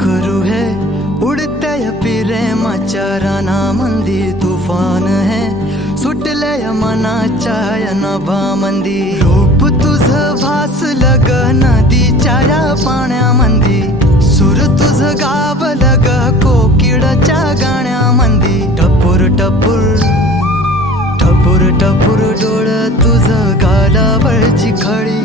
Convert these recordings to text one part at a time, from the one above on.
करू है उडत्या प्रेमाच्या रानामंदी तुफान है सुटल्या मनाच्या या नभामंदी रूप तुझं भासलं ग नदीच्या या पाण्यामंदी सुर तुझं गावलं ग कोकिळाच्या गाण्यामंदी टपूर टपूर टपूर टपूर डोळ तुझं गालावरची खळी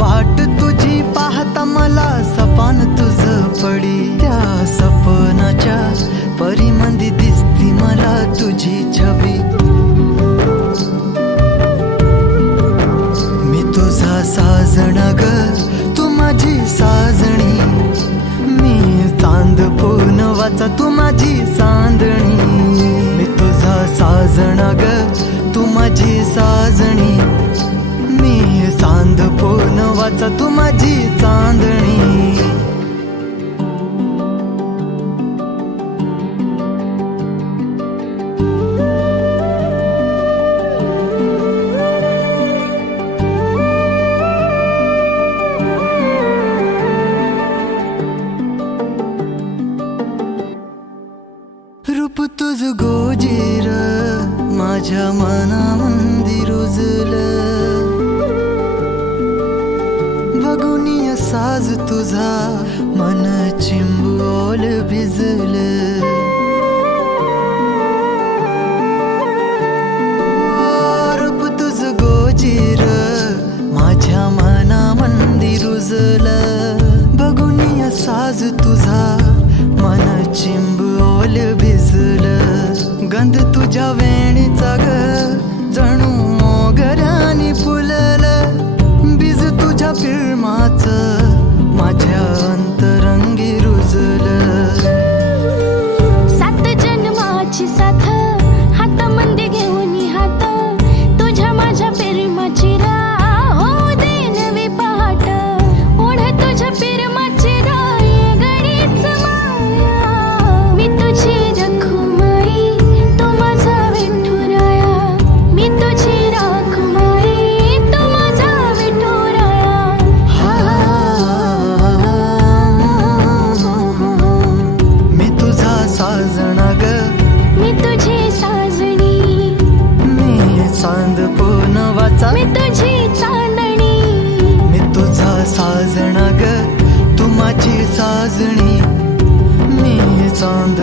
वाट तुझी पाहता मला सपान तुझं पडी त्या सपनाच्या परीमंदी दिसती मला तुझी छबी मी तुझा साजणा ग तू माझी साजणी मी चांद पूनवाचा तू माझी चांदणी मी तुझा साजणा ग तू माझी साजणी मी चांद पूनवाचा तू माझी चांदणी रूप तुझ गोजीर माझ्या मनामंदी रुजलं बघुनिया साज तुझा मन चिंबोल भिजलं रूप तुझ गोजीर माझ्या मनामंदी रुजलं बघुनिया साज तुझा मन चिंबोल भिजलं गंध तुझ्या वेणीचा ग जणू मोगऱ्यानी फुललं बीज तुझ्या प्रेमाचं माझ्या अंतरंगी रुजलं सात जन्माची साथ हातामध्ये घेऊन हात तुझ्या माझ्या प्रेमाची राह हो दे नवी पहाट ओढ तुझ्या प्रेमाची राह ये गणीच माया मी तुझी रखुमाई तू माझा विठुराया मी तुझी रखुमाई तू माझा विठुराया मी तुझा साजणा ग मी तुझी साजणी मी चांद पूनवाचा मी तुझी चांदणी मी तुझा साजणा ग तू माझी साजणी मी चांद